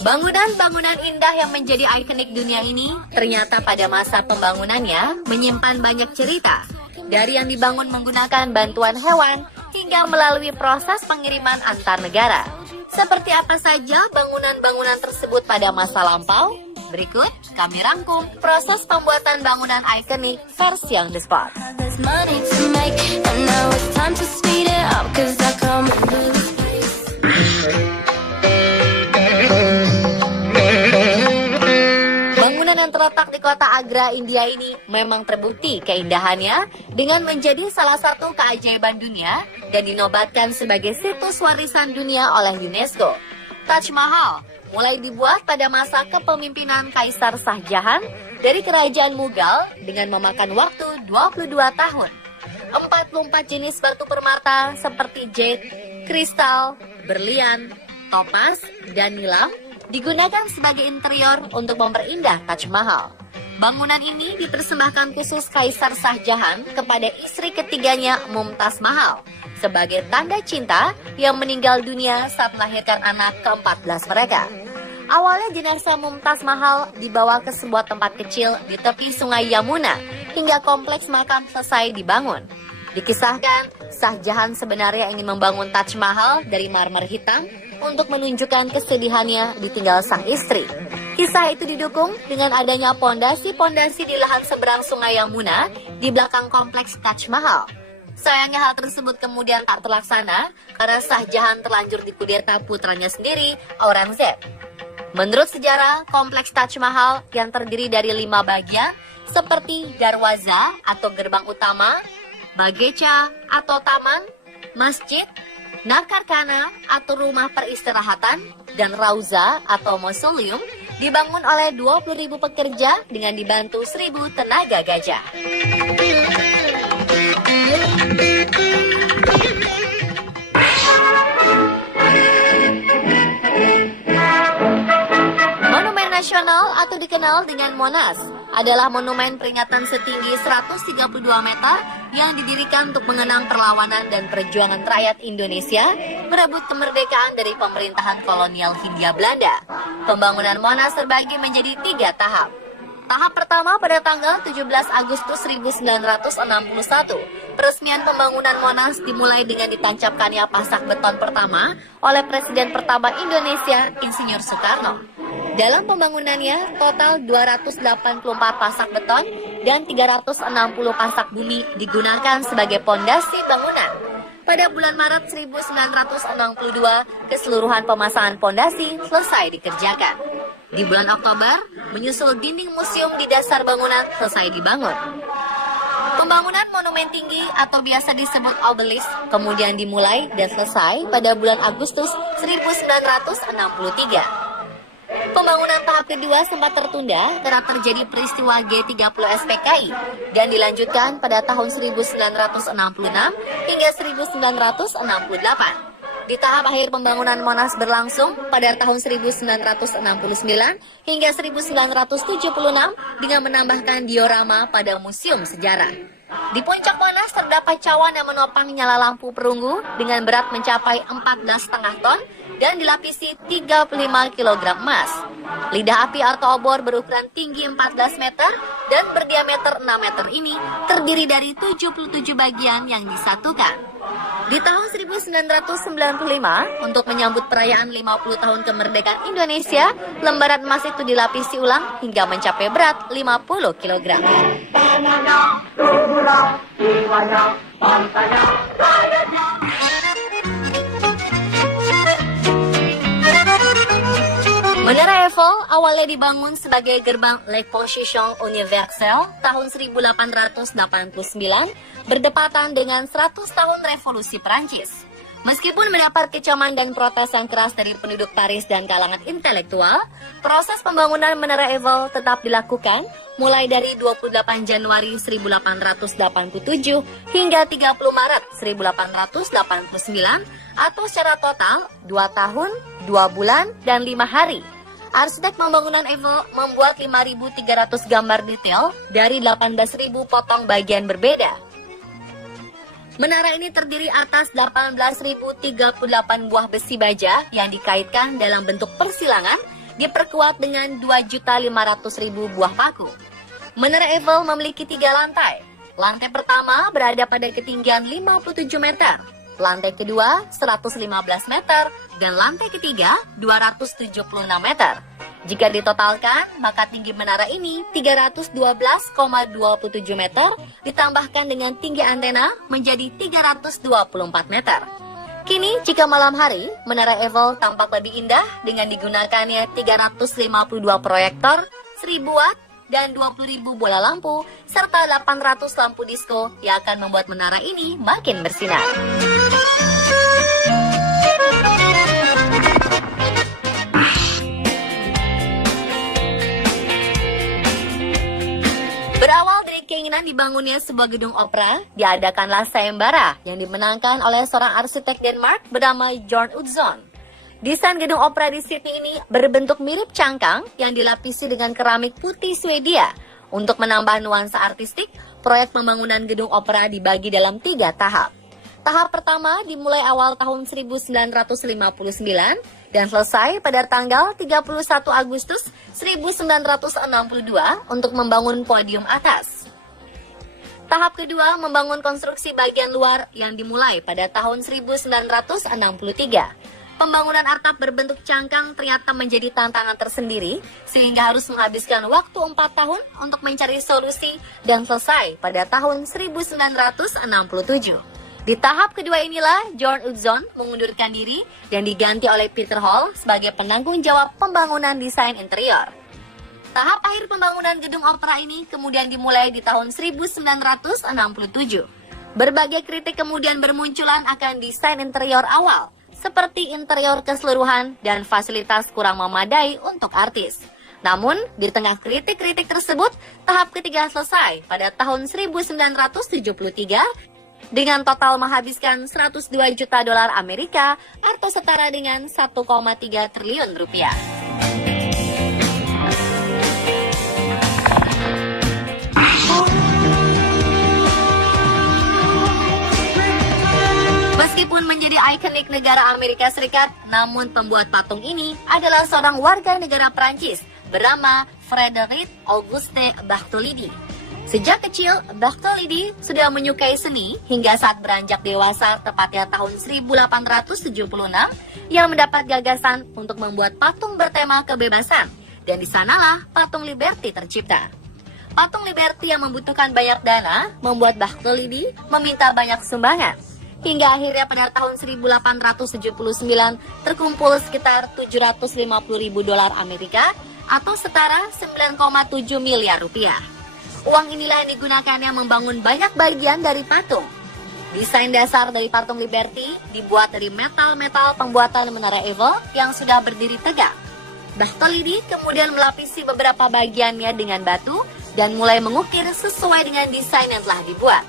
Bangunan-bangunan indah yang menjadi ikonik dunia ini ternyata pada masa pembangunannya menyimpan banyak cerita. Dari yang dibangun menggunakan bantuan hewan hingga melalui proses pengiriman antar negara. Seperti apa saja bangunan-bangunan tersebut pada masa lampau? Berikut kami rangkum proses pembuatan bangunan ikonik versi on the spot. Bangunan yang terletak di kota Agra, India ini memang terbukti keindahannya dengan menjadi salah satu keajaiban dunia dan dinobatkan sebagai situs warisan dunia oleh UNESCO. Taj Mahal mulai dibuat pada masa kepemimpinan Kaisar Shah Jahan dari Kerajaan Mughal dengan memakan waktu 22 tahun. 44 jenis batu permata seperti jade, kristal, berlian, topas, dan nilam digunakan sebagai interior untuk memperindah Taj Mahal. Bangunan ini dipersembahkan khusus Kaisar Shah Jahan kepada istri ketiganya Mumtaz Mahal sebagai tanda cinta yang meninggal dunia saat melahirkan anak ke-14 mereka. Awalnya jenazah Mumtaz Mahal dibawa ke sebuah tempat kecil di tepi sungai Yamuna hingga kompleks makam selesai dibangun. Dikisahkan, Shah Jahan sebenarnya ingin membangun Taj Mahal dari marmer hitam untuk menunjukkan kesedihannya ditinggal sang istri. Kisah itu didukung dengan adanya pondasi-pondasi di lahan seberang sungai Yamuna di belakang kompleks Taj Mahal. Sayangnya hal tersebut kemudian tak terlaksana karena Shah Jahan terlanjur dikudeta putranya sendiri, Aurangzeb. Menurut sejarah, kompleks Taj Mahal yang terdiri dari 5 bagian seperti Darwaza atau gerbang utama, Bagecha atau taman, masjid, Nakarkana atau rumah peristirahatan, dan Rauza atau mausoleum dibangun oleh 20.000 pekerja dengan dibantu 1.000 tenaga gajah. Monumen nasional atau dikenal dengan Monas adalah monumen peringatan setinggi 132 meter yang didirikan untuk mengenang perlawanan dan perjuangan rakyat Indonesia merebut kemerdekaan dari pemerintahan kolonial Hindia Belanda. Pembangunan Monas terbagi menjadi 3 tahap. Tahap pertama pada tanggal 17 Agustus 1961. Peresmian pembangunan Monas dimulai dengan ditancapkannya pasak beton pertama oleh Presiden pertama Indonesia, Insinyur Soekarno. Dalam pembangunannya, total 284 pasak beton dan 360 pasak bumi digunakan sebagai pondasi bangunan. Pada bulan Maret 1962, keseluruhan pemasangan pondasi selesai dikerjakan. Di bulan Oktober, menyusul dinding museum di dasar bangunan selesai dibangun. Pembangunan monumen tinggi atau biasa disebut obelisk kemudian dimulai dan selesai pada bulan Agustus 1963. Pembangunan tahap kedua sempat tertunda karena terjadi peristiwa G30 SPKI dan dilanjutkan pada tahun 1966 hingga 1968. Di tahap akhir pembangunan Monas berlangsung pada tahun 1969 hingga 1976 dengan menambahkan diorama pada Museum Sejarah. Di puncak Monas terdapat cawan yang menopang nyala lampu perunggu dengan berat mencapai 14,5 ton dan dilapisi 35 kg emas. Lidah api atau obor berukuran tinggi 14 meter dan berdiameter 6 meter ini terdiri dari 77 bagian yang disatukan. Di tahun 1995, untuk menyambut perayaan 50 tahun kemerdekaan Indonesia, lembaran emas itu dilapisi ulang hingga mencapai berat 50 kg. Menara Eiffel awalnya dibangun sebagai gerbang l'Exposition Universelle tahun 1889 berdepatan dengan 100 tahun revolusi Perancis. Meskipun mendapat kecaman dan protes yang keras dari penduduk Paris dan kalangan intelektual, proses pembangunan Menara Eiffel tetap dilakukan mulai dari 28 Januari 1887 hingga 30 Maret 1889 atau secara total 2 tahun, 2 bulan, dan 5 hari. Arsitek pembangunan Eiffel membuat 5.300 gambar detail dari 18.000 potong bagian berbeda. Menara ini terdiri atas 18.038 buah besi baja yang dikaitkan dalam bentuk persilangan diperkuat dengan 2.500.000 buah paku. Menara Eiffel memiliki 3 lantai. Lantai pertama berada pada ketinggian 57 meter, lantai kedua 115 meter, dan lantai ketiga 276 meter. Jika ditotalkan, maka tinggi menara ini 312,27 meter, ditambahkan dengan tinggi antena menjadi 324 meter. Kini, jika malam hari, Menara Eiffel tampak lebih indah dengan digunakannya 352 proyektor, 1000 watt, dan 20.000 bola lampu, serta 800 lampu disko yang akan membuat menara ini makin bersinar. Berawal dari keinginan dibangunnya sebuah gedung opera, diadakanlah sayembara yang dimenangkan oleh seorang arsitek Denmark bernama Bjørn Utzon. Desain gedung opera di Sydney ini berbentuk mirip cangkang yang dilapisi dengan keramik putih Swedia. Untuk menambah nuansa artistik, proyek pembangunan gedung opera dibagi dalam 3 tahap. Tahap pertama dimulai awal tahun 1959 dan selesai pada tanggal 31 Agustus 1962 untuk membangun podium atas. Tahap kedua membangun konstruksi bagian luar yang dimulai pada tahun 1963. Pembangunan atap berbentuk cangkang ternyata menjadi tantangan tersendiri sehingga harus menghabiskan waktu 4 tahun untuk mencari solusi dan selesai pada tahun 1967. Di tahap kedua inilah Bjørn Utzon mengundurkan diri dan diganti oleh Peter Hall sebagai penanggung jawab pembangunan desain interior. Tahap akhir pembangunan gedung opera ini kemudian dimulai di tahun 1967. Berbagai kritik kemudian bermunculan akan desain interior awal, seperti interior keseluruhan dan fasilitas kurang memadai untuk artis. Namun, di tengah kritik-kritik tersebut, tahap ketiga selesai pada tahun 1973 dengan total menghabiskan 102 juta dolar Amerika atau setara dengan 1,3 triliun rupiah. Meskipun menjadi ikonik negara Amerika Serikat, namun pembuat patung ini adalah seorang warga negara Prancis bernama Frédéric Auguste Bartholdi. Sejak kecil, Bartholdi sudah menyukai seni hingga saat beranjak dewasa tepatnya tahun 1876 yang mendapat gagasan untuk membuat patung bertema kebebasan, dan di sanalah patung Liberty tercipta. Patung Liberty yang membutuhkan banyak dana membuat Bartholdi meminta banyak sumbangan. Hingga akhirnya pada tahun 1879 terkumpul sekitar 750.000 dolar Amerika atau setara 9,7 miliar rupiah. Uang inilah yang digunakannya membangun banyak bagian dari patung. Desain dasar dari patung Liberty dibuat dari metal-metal pembuatan Menara Eiffel yang sudah berdiri tegak. Bartholdi kemudian melapisi beberapa bagiannya dengan batu dan mulai mengukir sesuai dengan desain yang telah dibuat.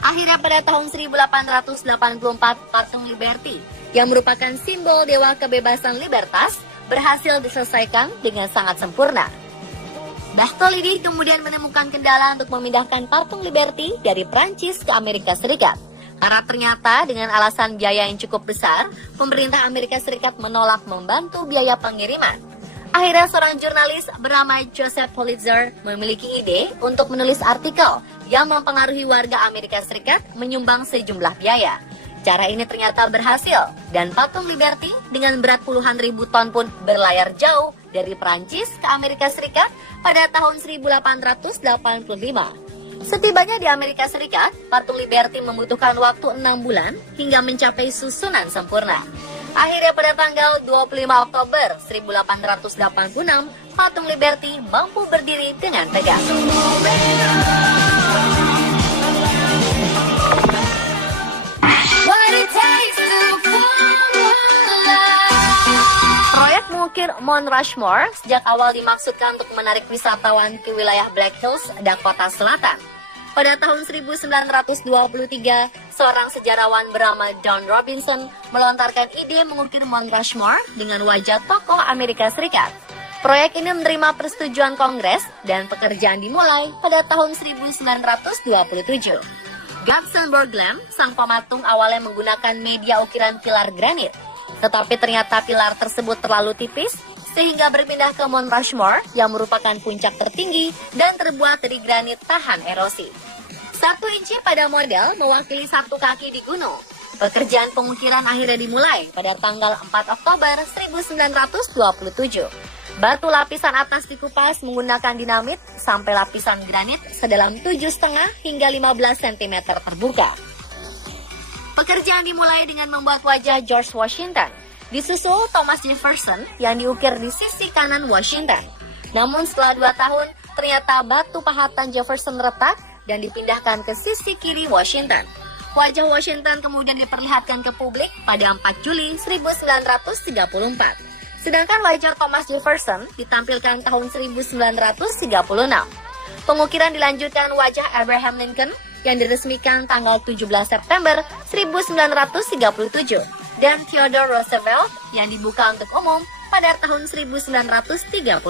Akhirnya pada tahun 1884 patung Liberty yang merupakan simbol dewa kebebasan Libertas berhasil diselesaikan dengan sangat sempurna. Bartholdi kemudian menemukan kendala untuk memindahkan patung Liberty dari Prancis ke Amerika Serikat. Karena ternyata dengan alasan biaya yang cukup besar, pemerintah Amerika Serikat menolak membantu biaya pengiriman. Akhirnya seorang jurnalis bernama Joseph Pulitzer memiliki ide untuk menulis artikel yang mempengaruhi warga Amerika Serikat menyumbang sejumlah biaya. Cara ini ternyata berhasil dan patung Liberty dengan berat puluhan ribu ton pun berlayar jauh dari Prancis ke Amerika Serikat pada tahun 1885. Setibanya di Amerika Serikat, patung Liberty membutuhkan waktu 6 bulan hingga mencapai susunan sempurna. Akhirnya pada tanggal 25 Oktober 1886, patung Liberty mampu berdiri dengan tegak. Proyek mengukir Mount Rushmore sejak awal dimaksudkan untuk menarik wisatawan ke wilayah Black Hills, Dakota Selatan. Pada tahun 1923, seorang sejarawan bernama Don Robinson melontarkan ide mengukir Mount Rushmore dengan wajah tokoh Amerika Serikat. Proyek ini menerima persetujuan Kongres dan pekerjaan dimulai pada tahun 1927. Gladstone Borglum, sang pematung awalnya menggunakan media ukiran pilar granit. Tetapi ternyata pilar tersebut terlalu tipis sehingga berpindah ke Mount Rushmore yang merupakan puncak tertinggi dan terbuat dari granit tahan erosi. 1 inci pada model mewakili 1 kaki di gunung. Pekerjaan pengukiran akhirnya dimulai pada tanggal 4 Oktober 1927. Batu lapisan atas dikupas menggunakan dinamit sampai lapisan granit sedalam 7,5 hingga 15 cm terbuka. Pekerjaan dimulai dengan membuat wajah George Washington, disusul Thomas Jefferson yang diukir di sisi kanan Washington. Namun setelah 2 tahun, ternyata batu pahatan Jefferson retak dan dipindahkan ke sisi kiri Washington. Wajah Washington kemudian diperlihatkan ke publik pada 4 Juli 1934. Sedangkan wajah Thomas Jefferson ditampilkan tahun 1936. Pengukiran dilanjutkan wajah Abraham Lincoln yang diresmikan tanggal 17 September 1937 dan Theodore Roosevelt yang dibuka untuk umum pada tahun 1939.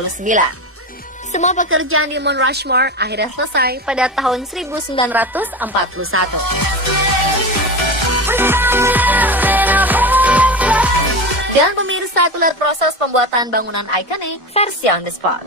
Semua pekerjaan di Mount Rushmore akhirnya selesai pada tahun 1941. Dan pemirsa, itulah proses pembuatan bangunan ikonik versi on the spot.